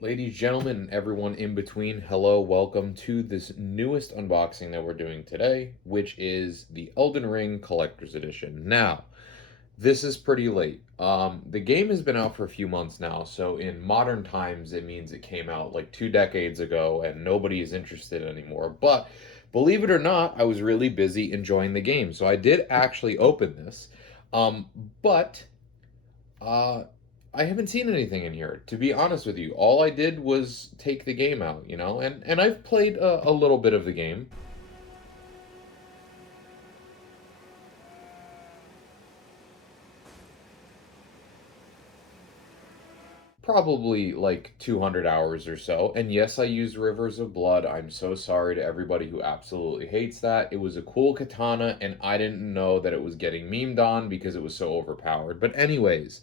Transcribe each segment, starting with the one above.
Ladies, gentlemen, and everyone in between, hello, welcome to this newest unboxing that we're doing today, which is the Elden Ring Collector's Edition. Now, this is pretty late. The game has been out for a few months now, so in modern times, it means it came out like 2 decades ago and nobody is interested anymore. But believe it or not, I was really busy enjoying the game, so I did actually open this. Um, but uh, I haven't seen anything in here, to be honest with you. All I did was take the game out, and I've played a little bit of the game. Probably like 200 hours or so. And yes, I used Rivers of Blood. I'm so sorry to everybody who absolutely hates that. It was a cool katana, and I didn't know that it was getting memed on because it was so overpowered. But, anyways,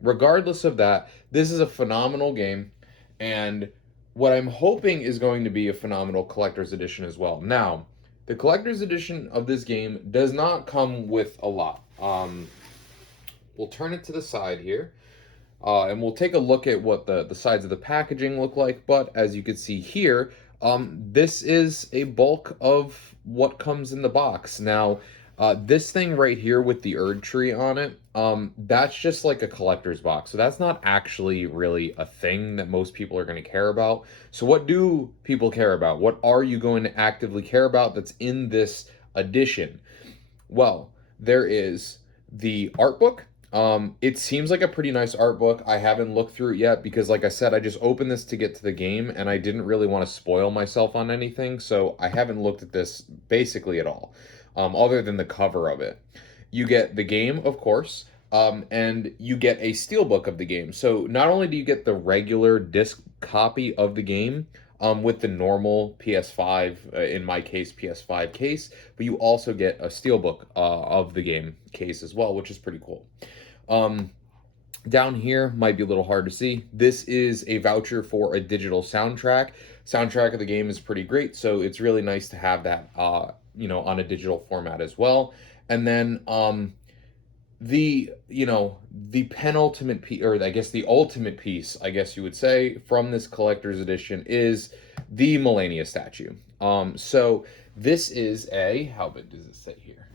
regardless of that, this is a phenomenal game. And what I'm hoping is going to be a phenomenal collector's edition as well. Now, the collector's edition of this game does not come with a lot. We'll turn it to the side here. And we'll take a look at what the sides of the packaging look like. But as you can see here, this is a bulk of what comes in the box. Now, this thing right here with the Erd tree on it, that's just like a collector's box. So that's not actually really a thing that most people are going to care about. So what do people care about? What are you going to actively care about that's in this edition? Well, there is the art book. It seems like a pretty nice art book. I haven't looked through it yet because, like I said, I just opened this to get to the game and I didn't really want to spoil myself on anything. So I haven't looked at this basically at all, other than the cover of it. You get the game, of course, and you get a steelbook of the game. So not only do you get the regular disc copy of the game, with the normal PS5, in my case, PS5 case, but you also get a steelbook of the game case as well, which is pretty cool. Um, Down here might be a little hard to see. This is a voucher for a digital soundtrack. Soundtrack of the game is pretty great, so it's really nice to have that, on a digital format as well. And then the penultimate piece, or I guess the ultimate piece, I guess you would say, from this collector's edition is the Melania statue. So this is a, how big does it say here?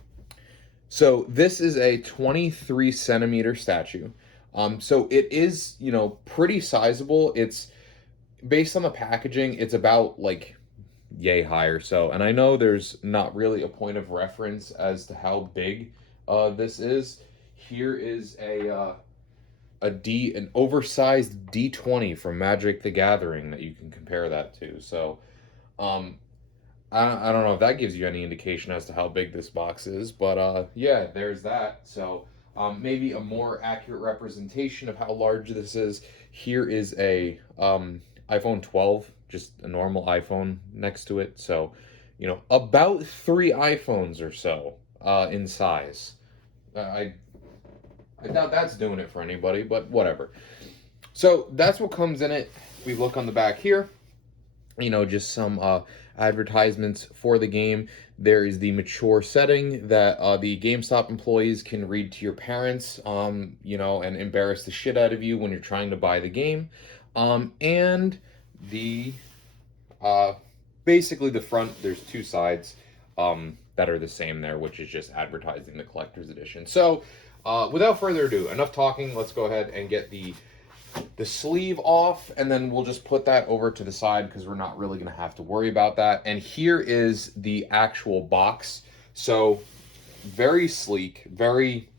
So this is a 23 centimeter statue. So it is, pretty sizable. It's based on the packaging, it's about like yay high or so. And I know there's not really a point of reference as to how big this is. Here is an oversized D20 from Magic the Gathering that you can compare that to. So, um, I don't know if that gives you any indication as to how big this box is, but yeah, there's that. So, maybe a more accurate representation of how large this is. Here is a iPhone 12, just a normal iPhone next to it. So, about three iPhones or so in size. I I doubt that's doing it for anybody, but whatever. So that's what comes in it. We look on the back here, just some advertisements for the game. There is the mature setting that the GameStop employees can read to your parents, and embarrass the shit out of you when you're trying to buy the game. And the uh, basically the front, there's two sides that are the same there, which is just advertising the collector's edition. So, without further ado, enough talking. Let's go ahead and get the sleeve off, and then we'll just put that over to the side because we're not really going to have to worry about that. And here is the actual box. So very sleek, very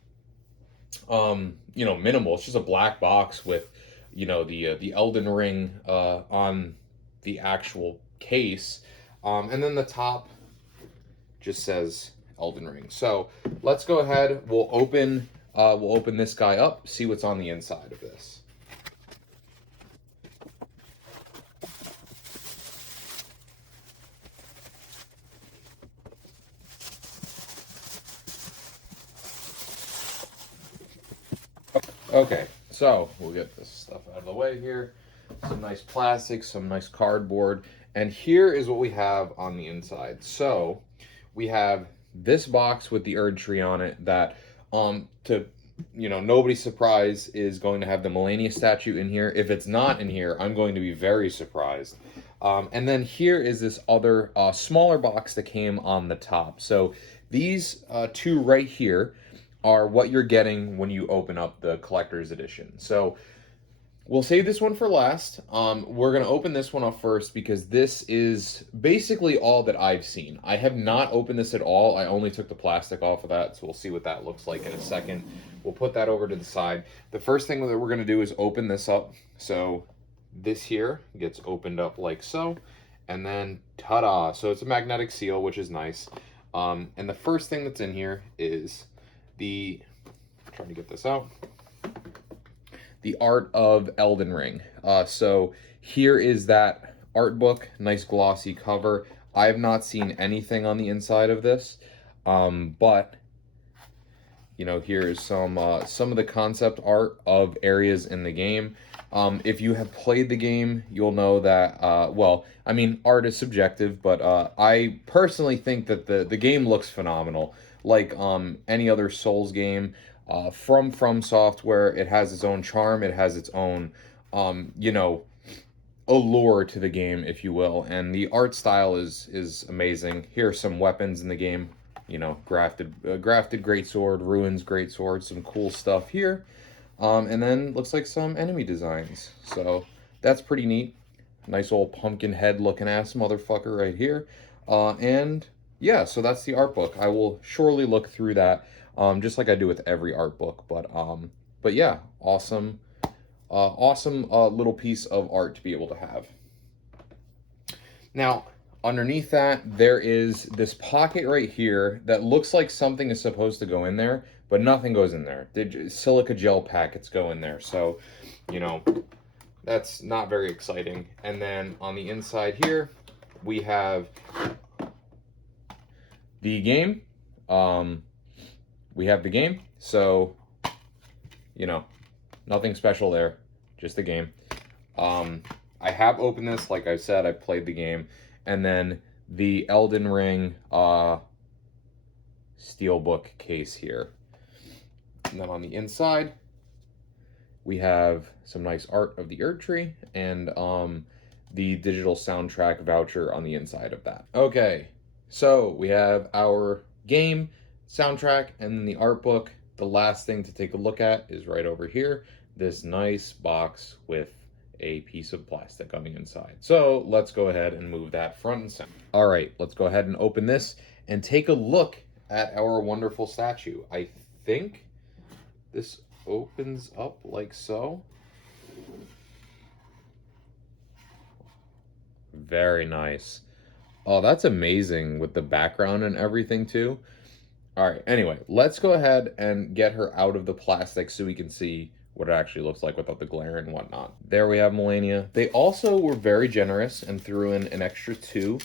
minimal. It's just a black box with the Elden Ring on the actual case, and then the top just says Elden Ring. So let's go ahead. We'll open this guy up, see what's on the inside of this. Okay, so we'll get this stuff out of the way here. Some nice plastic, some nice cardboard, and here is what we have on the inside. So we have this box with the Erd tree on it that, to nobody's surprise is going to have the Melania statue in here. If it's not in here, I'm going to be very surprised. And then here is this other smaller box that came on the top. So these two right here are what you're getting when you open up the collector's edition. So we'll save this one for last. We're going to open this one up first because this is basically all that I've seen. I have not opened this at all. I only took the plastic off of that, so we'll see what that looks like in a second. We'll put that over to the side. The first thing that we're going to do is open this up. So this here gets opened up like so, and then ta-da! So it's a magnetic seal, which is nice. And the first thing that's in here is trying to get this out, the art of Elden Ring. So here is that art book, nice glossy cover. I have not seen anything on the inside of this, but here is some of the concept art of areas in the game. If you have played the game, you'll know that, art is subjective, but I personally think that the game looks phenomenal. Like any other Souls game, from Software, it has its own charm, it has its own, allure to the game, if you will, and the art style is amazing. Here are some weapons in the game, grafted greatsword, ruins greatsword, some cool stuff here. And then looks like some enemy designs. So that's pretty neat. Nice old pumpkin head looking ass motherfucker right here. And yeah, so that's the art book. I will surely look through that, just like I do with every art book. But yeah, awesome, awesome little piece of art to be able to have. Now, underneath that, there is this pocket right here that looks like something is supposed to go in there, but nothing goes in there. The silica gel packets go in there, so, that's not very exciting. And then on the inside here, we have the game. We have the game, so, nothing special there, just the game. I have opened this, like I said, I played the game. And then the Elden Ring steelbook case here. And then on the inside, we have some nice art of the Erd Tree and the digital soundtrack voucher on the inside of that. Okay, so we have our game, soundtrack, and then the art book. The last thing to take a look at is right over here, this nice box with a piece of plastic on the inside. So let's go ahead and move that front and center. All right, let's go ahead and open this and take a look at our wonderful statue. I think this opens up like so. Very nice. Oh, that's amazing with the background and everything too. All right, anyway, let's go ahead and get her out of the plastic so we can see what it actually looks like without the glare and whatnot. There we have Melania. They also were very generous and threw in an extra 2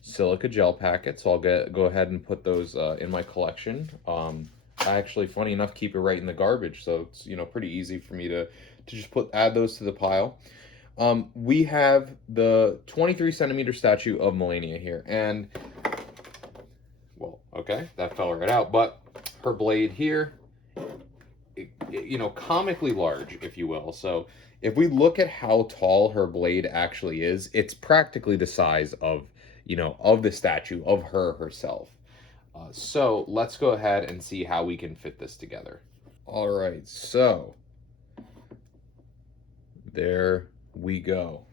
silica gel packets. So I'll go ahead and put those in my collection. I actually, funny enough, keep it right in the garbage, so it's pretty easy for me to just add those to the pile. We have the 23 centimeter statue of Melania here, and well, okay, that fell right out, but her blade here, comically large, if you will. So if we look at how tall her blade actually is, it's practically the size of, of the statue, of her herself. So let's go ahead and see how we can fit this together. All right, so there we go.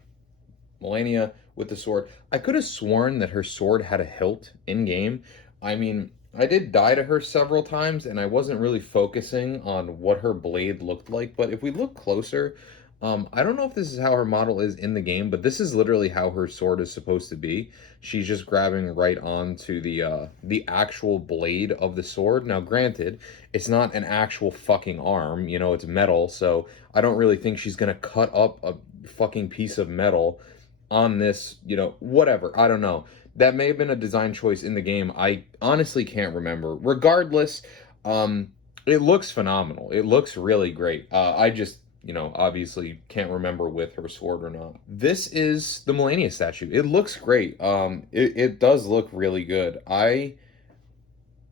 Melania with the sword. I could have sworn that her sword had a hilt in game. I mean, I did die to her several times, and I wasn't really focusing on what her blade looked like. But if we look closer, I don't know if this is how her model is in the game, but this is literally how her sword is supposed to be. She's just grabbing right onto the actual blade of the sword. Now, granted, it's not an actual fucking arm, it's metal, so I don't really think she's gonna cut up a fucking piece of metal on this, whatever. I don't know. That may have been a design choice in the game. I honestly can't remember. Regardless, it looks phenomenal. It looks really great. I just, obviously can't remember with her sword or not. This is the Melania statue. It looks great. It does look really good. I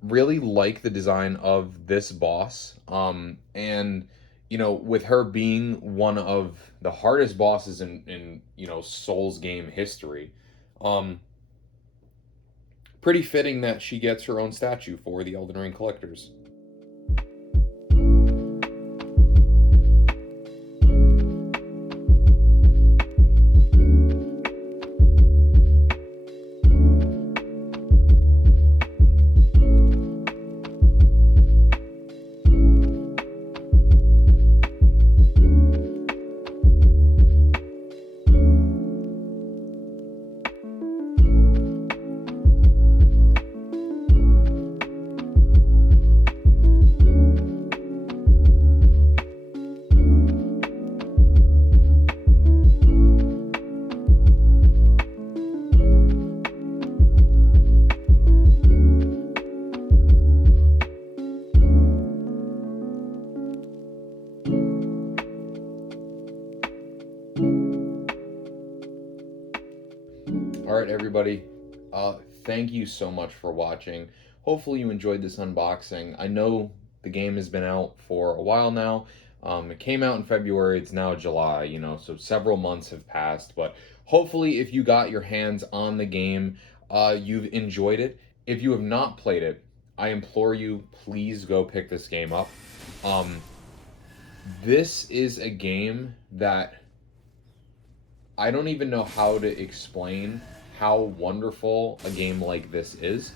really like the design of this boss. And with her being one of the hardest bosses in Souls game history, um, pretty fitting that she gets her own statue for the Elden Ring collectors. All right, everybody. Uh, Thank you so much for watching. Hopefully, you enjoyed this unboxing. I know the game has been out for a while now. It came out in February. It's now July, so several months have passed. But hopefully, if you got your hands on the game, you've enjoyed it. If you have not played it, I implore you, please go pick this game up. Um, this is a game that I don't even know how to explain how wonderful a game like this is.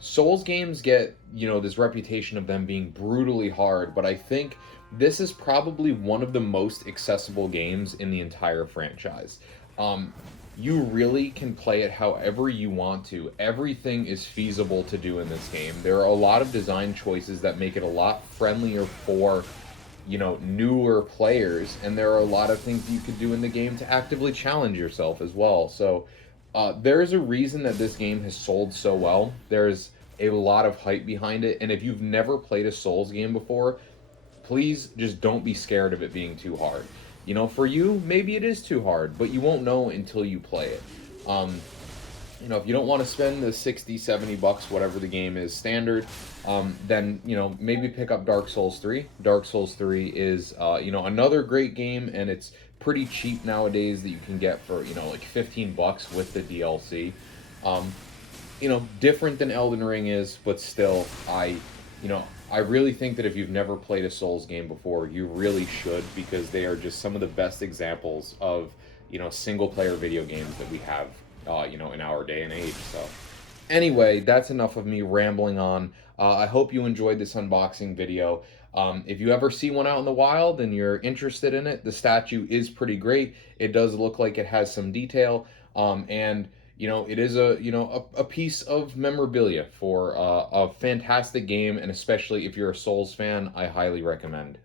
Souls games get, this reputation of them being brutally hard, but I think this is probably one of the most accessible games in the entire franchise. Um, you really can play it however you want to. Everything is feasible to do in this game. There are a lot of design choices that make it a lot friendlier for newer players, and there are a lot of things you could do in the game to actively challenge yourself as well. So there is a reason that this game has sold so well. There's a lot of hype behind it, and if you've never played a Souls game before, please just don't be scared of it being too hard. For you, maybe it is too hard, but you won't know until you play it. um, if you don't want to spend the 60, $70, whatever the game is standard, then, maybe pick up Dark Souls 3. Dark Souls 3 is, another great game, and it's pretty cheap nowadays that you can get for, like $15 with the DLC. Um, Different than Elden Ring is, but still, I really think that if you've never played a Souls game before, you really should, because they are just some of the best examples of, single player video games that we have, in our day and age. So, anyway, that's enough of me rambling on. I hope you enjoyed this unboxing video. If you ever see one out in the wild and you're interested in it, the statue is pretty great. It does look like it has some detail, and it is a piece of memorabilia for a fantastic game, and especially if you're a Souls fan, I highly recommend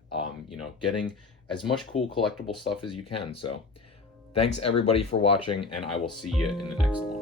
getting as much cool collectible stuff as you can. So, thanks everybody for watching, and I will see you in the next one.